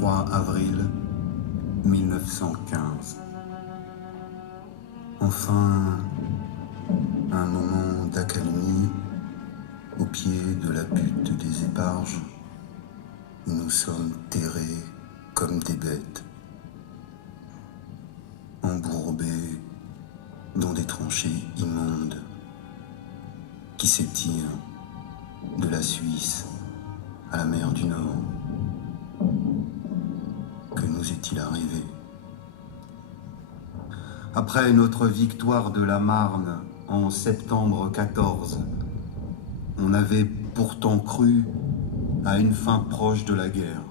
3 avril 1915. Enfin, un moment d'accalmie au pied de la butte des Éparges, où nous sommes terrés comme des bêtes, embourbés dans des tranchées immondes qui s'étirent de la Suisse à la mer du Nord. Que nous est-il arrivé? Après notre victoire de la Marne en septembre 14, on avait pourtant cru à une fin proche de la guerre.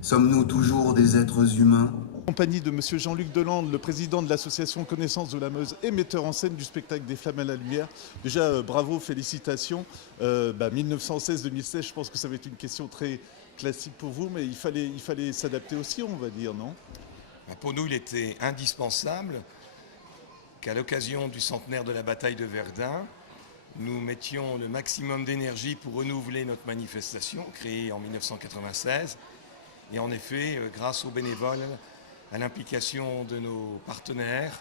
Sommes-nous toujours des êtres humains? En compagnie de Monsieur Jean-Luc Delandes, le président de l'association Connaissance de la Meuse et metteur en scène du spectacle Des Flammes à la Lumière. Déjà, bravo, félicitations. 1916-2016, je pense que ça va être une question très classique pour vous, mais il fallait s'adapter aussi, on va dire, non? Pour nous, il était indispensable qu'à l'occasion du centenaire de la bataille de Verdun, nous mettions le maximum d'énergie pour renouveler notre manifestation, créée en 1996. Et en effet, grâce aux bénévoles, à l'implication de nos partenaires,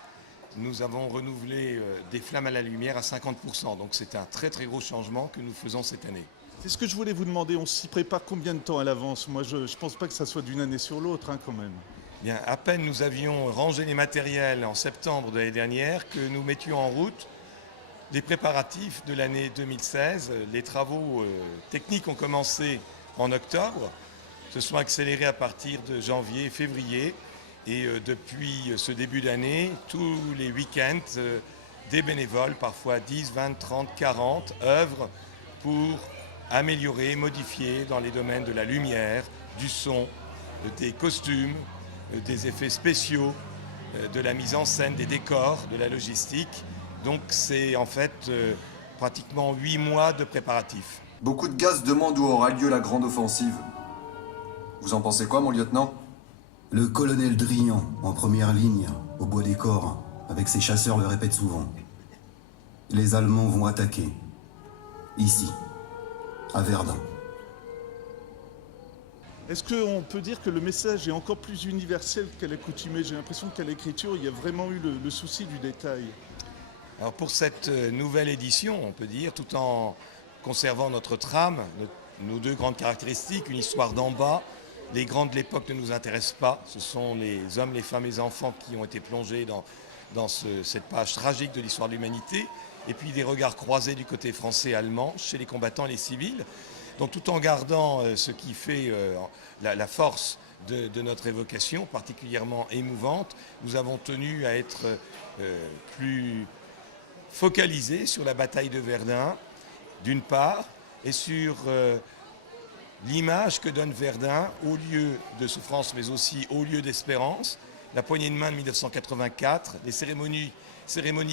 nous avons renouvelé Des Flammes à la Lumière à 50%. Donc c'est un très très gros changement que nous faisons cette année. C'est ce que je voulais vous demander, on s'y prépare combien de temps à l'avance? Moi, je ne pense pas que ça soit d'une année sur l'autre, hein, quand même. Bien, à peine nous avions rangé les matériels en septembre de l'année dernière que nous mettions en route les préparatifs de l'année 2016. Les travaux techniques ont commencé en octobre, se sont accélérés à partir de janvier, février. Et depuis ce début d'année, tous les week-ends, des bénévoles, parfois 10, 20, 30, 40, œuvrent pour améliorer, modifier dans les domaines de la lumière, du son, des costumes, des effets spéciaux, de la mise en scène, des décors, de la logistique. Donc c'est en fait pratiquement 8 mois de préparatifs. Beaucoup de gars se demandent où aura lieu la grande offensive. Vous en pensez quoi, mon lieutenant? Le colonel Drian, en première ligne, au bois des corps, avec ses chasseurs le répète souvent. Les Allemands vont attaquer. Ici, à Verdun. Est-ce qu'on peut dire que le message est encore plus universel qu'à l'accoutumée? J'ai l'impression qu'à l'écriture, il y a vraiment eu le souci du détail. Alors pour cette nouvelle édition, on peut dire, tout en conservant notre trame, nos deux grandes caractéristiques, une histoire d'en bas. Les grands de l'époque ne nous intéressent pas. Ce sont les hommes, les femmes, les enfants qui ont été plongés dans cette page tragique de l'histoire de l'humanité. Et puis des regards croisés du côté français-allemand, chez les combattants et les civils. Donc tout en gardant ce qui fait la force de notre évocation, particulièrement émouvante, nous avons tenu à être plus focalisés sur la bataille de Verdun, d'une part, et sur l'image que donne Verdun au lieu de souffrance, mais aussi au lieu d'espérance. La poignée de main de 1984, les cérémonies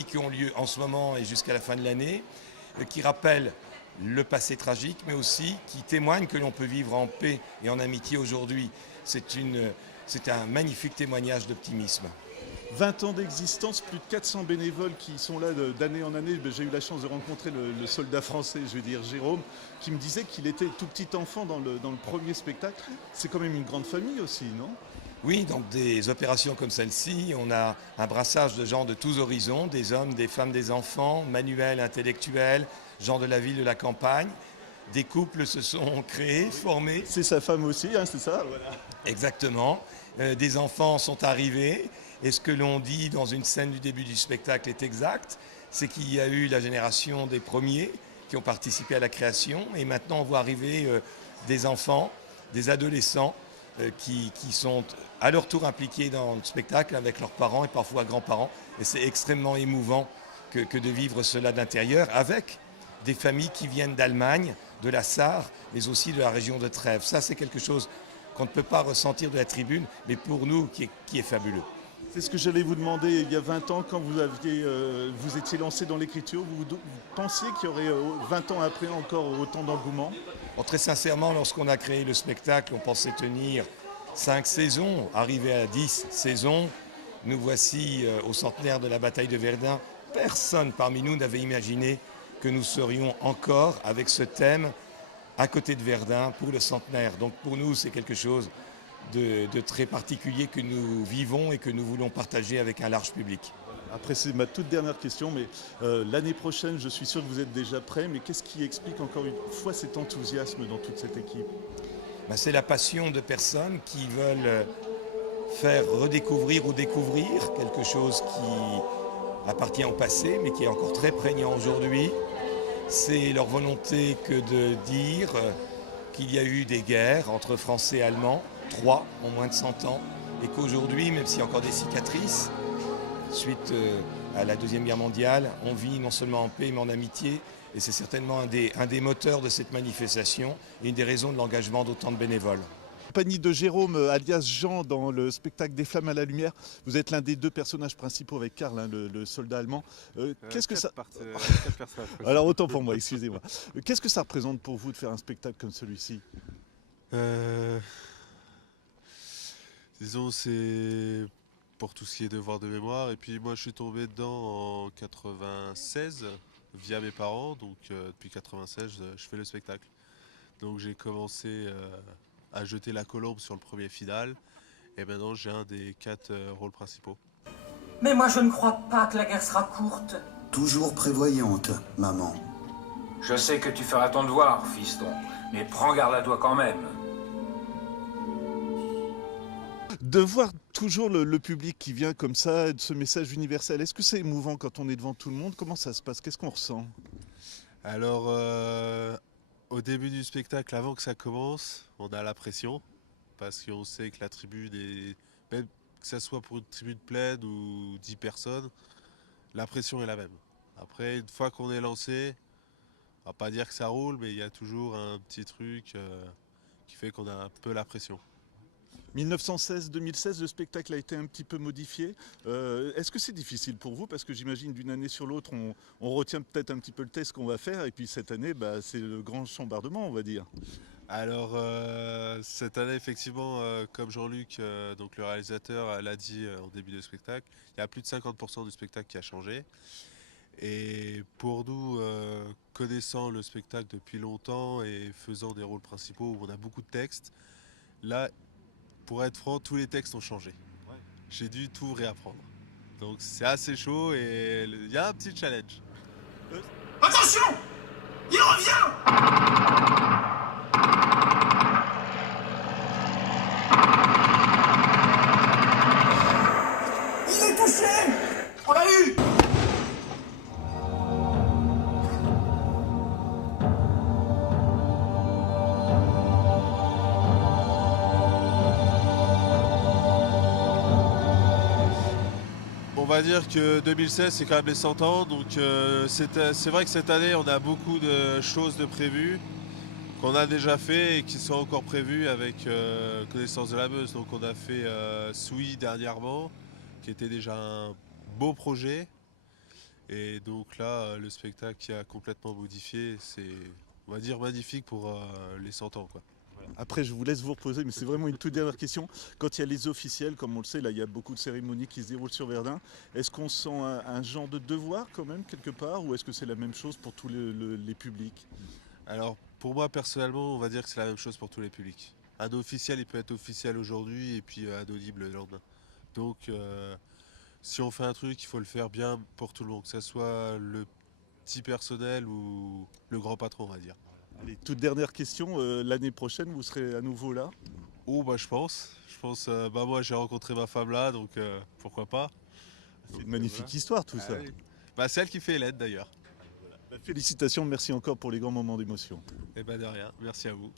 qui ont lieu en ce moment et jusqu'à la fin de l'année, qui rappellent le passé tragique, mais aussi qui témoignent que l'on peut vivre en paix et en amitié aujourd'hui. C'est un magnifique témoignage d'optimisme. 20 ans d'existence, plus de 400 bénévoles qui sont là d'année en année. J'ai eu la chance de rencontrer le soldat français, je veux dire Jérôme, qui me disait qu'il était tout petit enfant dans le premier spectacle. C'est quand même une grande famille aussi, non? Oui, dans des opérations comme celle-ci, on a un brassage de gens de tous horizons, des hommes, des femmes, des enfants, manuels, intellectuels, gens de la ville, de la campagne. Des couples se sont créés, formés. C'est sa femme aussi, hein, c'est ça, voilà. Exactement. Des enfants sont arrivés. Et ce que l'on dit dans une scène du début du spectacle est exact. C'est qu'il y a eu la génération des premiers qui ont participé à la création. Et maintenant, on voit arriver des enfants, des adolescents qui sont à leur tour impliqués dans le spectacle avec leurs parents et parfois grands-parents. Et c'est extrêmement émouvant que de vivre cela de l'intérieur avec des familles qui viennent d'Allemagne, de la Sarre, mais aussi de la région de Trèves. Ça, c'est quelque chose qu'on ne peut pas ressentir de la tribune, mais pour nous, qui est fabuleux. C'est ce que j'allais vous demander il y a 20 ans, quand vous étiez lancé dans l'écriture, vous pensiez qu'il y aurait 20 ans après encore autant d'engouement? Très sincèrement, lorsqu'on a créé le spectacle, on pensait tenir 5 saisons, arriver à 10 saisons. Nous voici au centenaire de la bataille de Verdun. Personne parmi nous n'avait imaginé que nous serions encore avec ce thème à côté de Verdun pour le centenaire. Donc pour nous, c'est quelque chose de très particulier que nous vivons et que nous voulons partager avec un large public. Après, c'est ma toute dernière question, mais l'année prochaine, je suis sûr que vous êtes déjà prêts, mais qu'est-ce qui explique encore une fois cet enthousiasme dans toute cette équipe? C'est la passion de personnes qui veulent faire redécouvrir ou découvrir quelque chose qui appartient au passé, mais qui est encore très prégnant aujourd'hui. C'est leur volonté que de dire qu'il y a eu des guerres entre Français et Allemands, 3 en moins de 100 ans, et qu'aujourd'hui, même s'il y a encore des cicatrices, suite à la Deuxième Guerre mondiale, on vit non seulement en paix mais en amitié, et c'est certainement un des moteurs de cette manifestation et une des raisons de l'engagement d'autant de bénévoles. Compagnie de Jérôme, alias Jean, dans le spectacle des Flammes à la lumière. Vous êtes l'un des 2 personnages principaux avec Karl, hein, le soldat allemand. Qu'est-ce que ça... 4 personnages. Alors autant pour moi, excusez-moi. Qu'est-ce que ça représente pour vous de faire un spectacle comme celui-ci? Disons, c'est pour tout ce qui est devoir de mémoire. Et puis moi, je suis tombé dedans en 96 via mes parents. Donc depuis 96, je fais le spectacle. Donc j'ai commencé à jeter la colombe sur le premier final. Et maintenant, j'ai un des 4 rôles principaux. Mais moi, je ne crois pas que la guerre sera courte. Toujours prévoyante, maman. Je sais que tu feras ton devoir, fiston, mais prends garde à toi quand même. De voir toujours le public qui vient comme ça, ce message universel, est-ce que c'est émouvant quand on est devant tout le monde? Comment ça se passe? Qu'est-ce qu'on ressent? Alors, au début du spectacle, avant que ça commence, on a la pression. Parce qu'on sait que la tribune est, même que ça soit pour une tribune pleine ou 10 personnes, la pression est la même. Après, une fois qu'on est lancé, on va pas dire que ça roule, mais il y a toujours un petit truc qui fait qu'on a un peu la pression. 1916-2016, le spectacle a été un petit peu modifié. Est-ce que c'est difficile pour vous? Parce que j'imagine d'une année sur l'autre, on retient peut-être un petit peu le test qu'on va faire. Et puis cette année, c'est le grand chambardement, on va dire. Alors, cette année, effectivement, comme Jean-Luc, donc le réalisateur, l'a dit en début de spectacle, il y a plus de 50% du spectacle qui a changé. Et pour nous, connaissant le spectacle depuis longtemps et faisant des rôles principaux où on a beaucoup de textes, là, pour être franc, tous les textes ont changé. Ouais. J'ai dû tout réapprendre. Donc c'est assez chaud et il y a un petit challenge. Attention! Il revient! Il est touché! On l'a eu! On va dire que 2016 c'est quand même les 100 ans, donc c'est vrai que cette année on a beaucoup de choses de prévues qu'on a déjà fait et qui sont encore prévues avec Connaissance de la Meuse. Donc on a fait Souilly dernièrement, qui était déjà un beau projet. Et donc là, le spectacle qui a complètement modifié, c'est, on va dire, magnifique pour les 100 ans, quoi. Après, je vous laisse vous reposer, mais c'est vraiment une toute dernière question. Quand il y a les officiels, comme on le sait, là, il y a beaucoup de cérémonies qui se déroulent sur Verdun. Est-ce qu'on sent un genre de devoir quand même, quelque part, ou est-ce que c'est la même chose pour tous les publics? Alors, pour moi, personnellement, on va dire que c'est la même chose pour tous les publics. Un officiel, il peut être officiel aujourd'hui et puis inaudible le lendemain. Donc, si on fait un truc, il faut le faire bien pour tout le monde, que ce soit le petit personnel ou le grand patron, on va dire. Allez, toute dernière question, l'année prochaine, vous serez à nouveau là? Oh, je pense, moi j'ai rencontré ma femme là, donc pourquoi pas. C'est une magnifique histoire tout ça. Oui. C'est elle qui fait l'aide d'ailleurs. Félicitations, merci encore pour les grands moments d'émotion. Eh ben de rien, merci à vous.